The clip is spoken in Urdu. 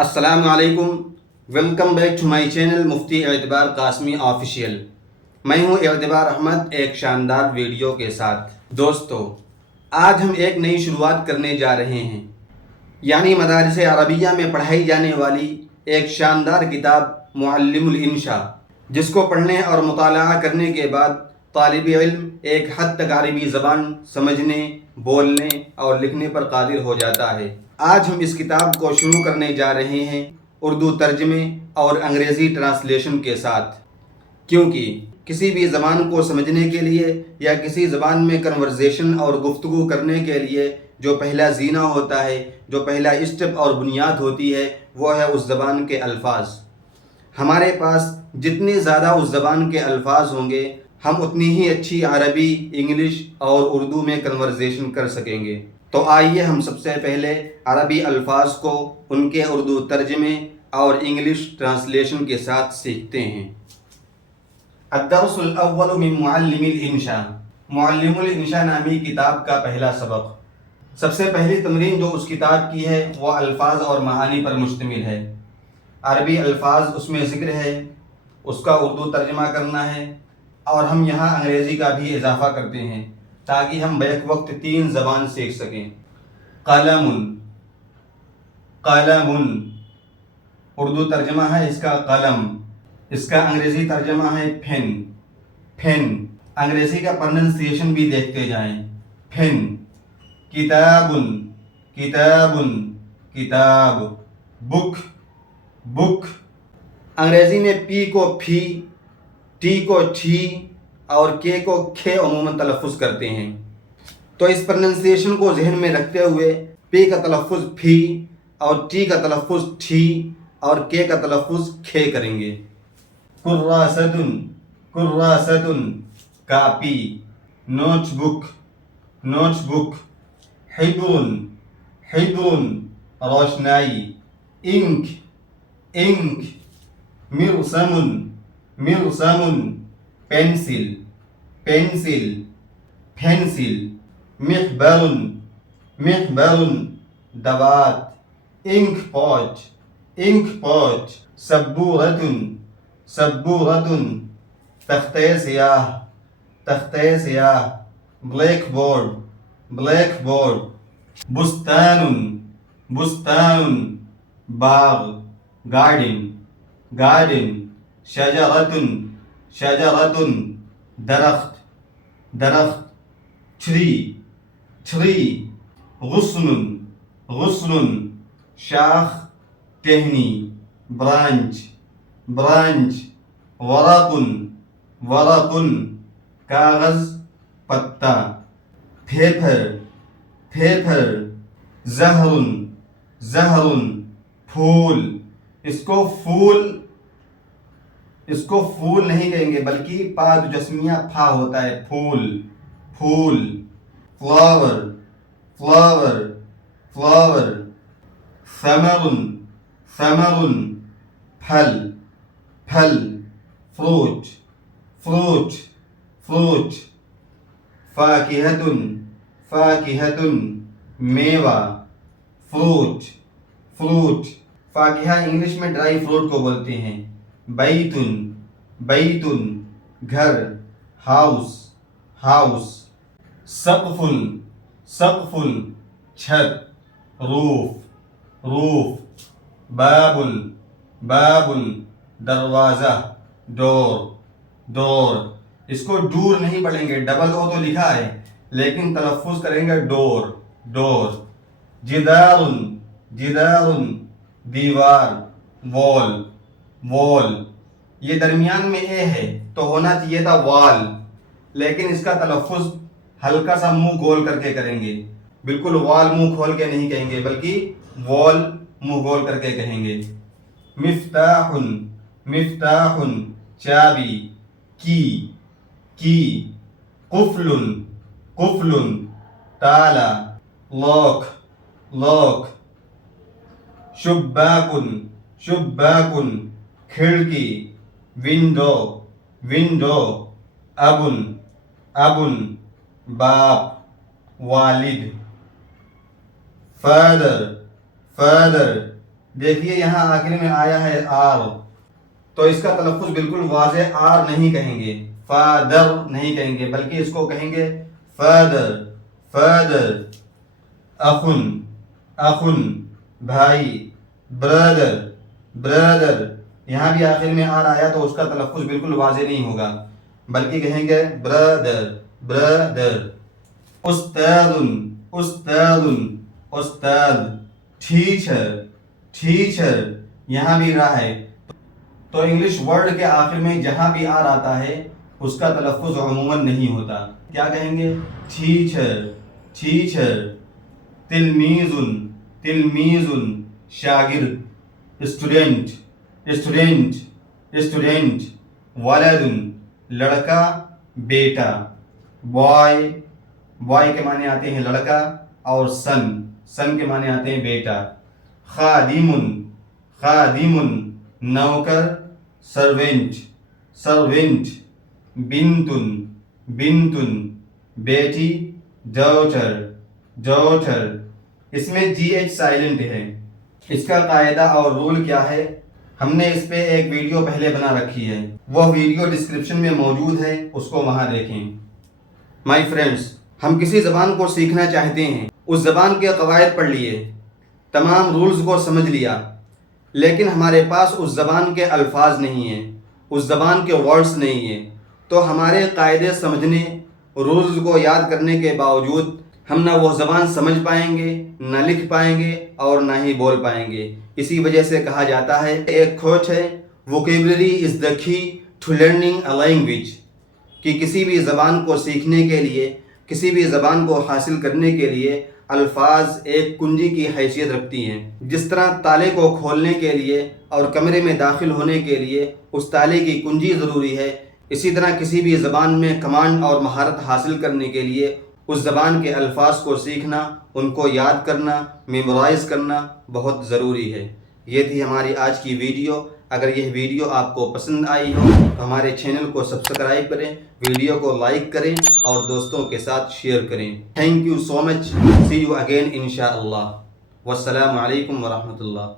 السلام علیکم، welcome back to my channel Mufti Aitbar Qasmi official. میں ہوں اعتبار احمد ایک شاندار ویڈیو کے ساتھ۔ دوستو، آج ہم ایک نئی شروعات کرنے جا رہے ہیں، یعنی مدارس عربیہ میں پڑھائی جانے والی ایک شاندار کتاب معلم الانشاء، جس کو پڑھنے اور مطالعہ کرنے کے بعد طالب علم ایک حد تک عربی زبان سمجھنے، بولنے اور لکھنے پر قادر ہو جاتا ہے۔ آج ہم اس کتاب کو شروع کرنے جا رہے ہیں اردو ترجمے اور انگریزی ٹرانسلیشن کے ساتھ، کیونکہ کسی بھی زبان کو سمجھنے کے لیے یا کسی زبان میں کنورزیشن اور گفتگو کرنے کے لیے جو پہلا زینہ ہوتا ہے، جو پہلا اسٹیپ اور بنیاد ہوتی ہے، وہ ہے اس زبان کے الفاظ۔ ہمارے پاس جتنے زیادہ اس زبان کے الفاظ ہوں گے، ہم اتنی ہی اچھی عربی، انگلش اور اردو میں کنورزیشن کر سکیں گے۔ تو آئیے ہم سب سے پہلے عربی الفاظ کو ان کے اردو ترجمے اور انگلش ٹرانسلیشن کے ساتھ سیکھتے ہیں۔ الدرس الاول من معلم الانشاء، معلم الانشاء نامی کتاب کا پہلا سبق۔ سب سے پہلی تمرین جو اس کتاب کی ہے وہ الفاظ اور معانی پر مشتمل ہے۔ عربی الفاظ اس میں ذکر ہے، اس کا اردو ترجمہ کرنا ہے، اور ہم یہاں انگریزی کا بھی اضافہ کرتے ہیں تاکہ ہم بیک وقت 3 زبان سیکھ سکیں۔ قلم، قلم اردو ترجمہ ہے اس کا قلم، اس کا انگریزی ترجمہ ہے پین، پین انگریزی کا پرننسیشن بھی دیکھتے جائیں، پین۔ کتاب، کتاب، کتاب۔ بک، بک انگریزی میں پی کو پھی، ٹی کو ٹھی اور کے کو کھے عموماً تلفظ کرتے ہیں، تو اس پرننسیشن کو ذہن میں رکھتے ہوئے پی کا تلفظ پھی اور ٹی کا تلفظ ٹھی اور کے کا تلفظ کھے کریں گے۔ کراست، کراست copy, notebook, notebook. حبر، حبر روشنائی، انک، انک۔ مرسم، مرسم پینسل، پینسل، پینسل۔ محبر، محبر دوات، انک پوچ، انک پوچ۔ سبورۃ، سبورۃ تختہ سیاہ، تختہ سیاہ۔ Blackboard, blackboard. بستان، بستان باغ، گارڈن، گارڈن۔ شجرۃ، شجرۃ درخت، درخت۔ Tree, tree. غصن، غصن شاخ، ٹہنی، برانچ، برانچ۔ ورق، ورق کاغذ، پتا۔ Paper, paper. زہر، زہر پھول، اس کو پھول، اس کو پھول نہیں کہیں گے بلکہ پا جسمیہ پھا ہوتا ہے، پھول، پھول۔ Flower, flower, flower. ثمر، ثمر پھل، پھل۔ Fruit, fruit, fruit. فاکہۃ، فاکہۃ میوہ، فروٹ، فروٹ۔ فاکہہ انگلش میں ڈرائی فروٹ کو بولتے ہیں۔ بیت، بیت گھر، ہاؤس، ہاؤس۔ سقف، سقف چھت، روف، روف۔ باب، باب دروازہ، ڈور، ڈور۔ اس کو ڈور نہیں پڑھیں گے، ڈبل او تو لکھا ہے لیکن تلفظ کریں گے ڈور، ڈور۔ جدار، جدار دیوار، وال، وال۔ یہ درمیان میں اے ہے تو ہونا چاہیے تھا وال، لیکن اس کا تلفظ ہلکا سا منہ گول کر کے کریں گے، بالکل وال منہ کھول کے نہیں کہیں گے بلکہ وال منہ گول کر کے کہیں گے۔ مفتاح، مفتاح چابی، کی، کی۔ قفل، قفل تالا، لاک، لاک۔ شباک، شباک کھڑکی، ونڈو، ونڈو۔ ابن، ابن باپ، والد۔ فادر، فادر دیکھیے یہاں آخر میں آیا ہے آر، تو اس کا تلفظ بالکل واضح آر نہیں کہیں گے، فادر نہیں کہیں گے، بلکہ اس کو کہیں گے فادر فادر۔ اخن اخن بھائی، برادر برادر، یہاں بھی آخر میں آر آیا تو اس کا تلفظ بالکل واضح نہیں ہوگا، بلکہ کہیں گے برادر برادر۔ استاذ استاذ استاد، ٹیچر ٹیچر، یہاں بھی را ہے، تو انگلش ورڈ کے آخر میں جہاں بھی آر آتا ہے اس کا تلفظ عموماً نہیں ہوتا، کیا کہیں گے؟ Teacher teacher. تلمیذ تلمیذ، شاگرد، اسٹوڈنٹ اسٹوڈنٹ اسٹوڈنٹ۔ ولد، لڑکا بیٹا، بوائے بوائے کے معنی آتے ہیں لڑکا، اور سن سن کے معنی آتے ہیں بیٹا۔ خادم خادم، نوکر، سرونٹ سرونٹ۔ بنت بنت، بیٹی، ڈاٹر ڈاٹر۔ اس میں جی ایچ سائلنٹ ہے، اس کا قاعدہ اور رول کیا ہے ہم نے اس پہ ایک ویڈیو پہلے بنا رکھی ہے، وہ ویڈیو ڈسکرپشن میں موجود ہے، اس کو وہاں دیکھیں۔ مائی فرینڈس، ہم کسی زبان کو سیکھنا چاہتے ہیں، اس زبان کے قواعد پڑھ لیے، تمام رولز کو سمجھ لیا، لیکن ہمارے پاس اس زبان کے الفاظ نہیں ہیں، اس زبان کے ورڈز نہیں ہیں، تو ہمارے قاعدے سمجھنے، رولز کو یاد کرنے کے باوجود ہم نہ وہ زبان سمجھ پائیں گے، نہ لکھ پائیں گے، اور نہ ہی بول پائیں گے۔ اسی وجہ سے کہا جاتا ہے، ایک کوٹ ہے، ووکیبلری از دا کی ٹو لرننگ اے لینگویج، کہ کسی بھی زبان کو سیکھنے کے لیے، کسی بھی زبان کو حاصل کرنے کے لیے الفاظ ایک کنجی کی حیثیت رکھتی ہیں۔ جس طرح تالے کو کھولنے کے لیے اور کمرے میں داخل ہونے کے لیے اس تالے کی کنجی ضروری ہے، اسی طرح کسی بھی زبان میں کمانڈ اور مہارت حاصل کرنے کے لیے اس زبان کے الفاظ کو سیکھنا، ان کو یاد کرنا، میمورائز کرنا بہت ضروری ہے۔ یہ تھی ہماری آج کی ویڈیو۔ اگر یہ ویڈیو آپ کو پسند آئی ہو تو ہمارے چینل کو سبسکرائب کریں، ویڈیو کو لائک کریں اور دوستوں کے ساتھ شیئر کریں۔ Thank you so much, see you again انشاءاللہ، والسلام علیکم ورحمۃ اللہ۔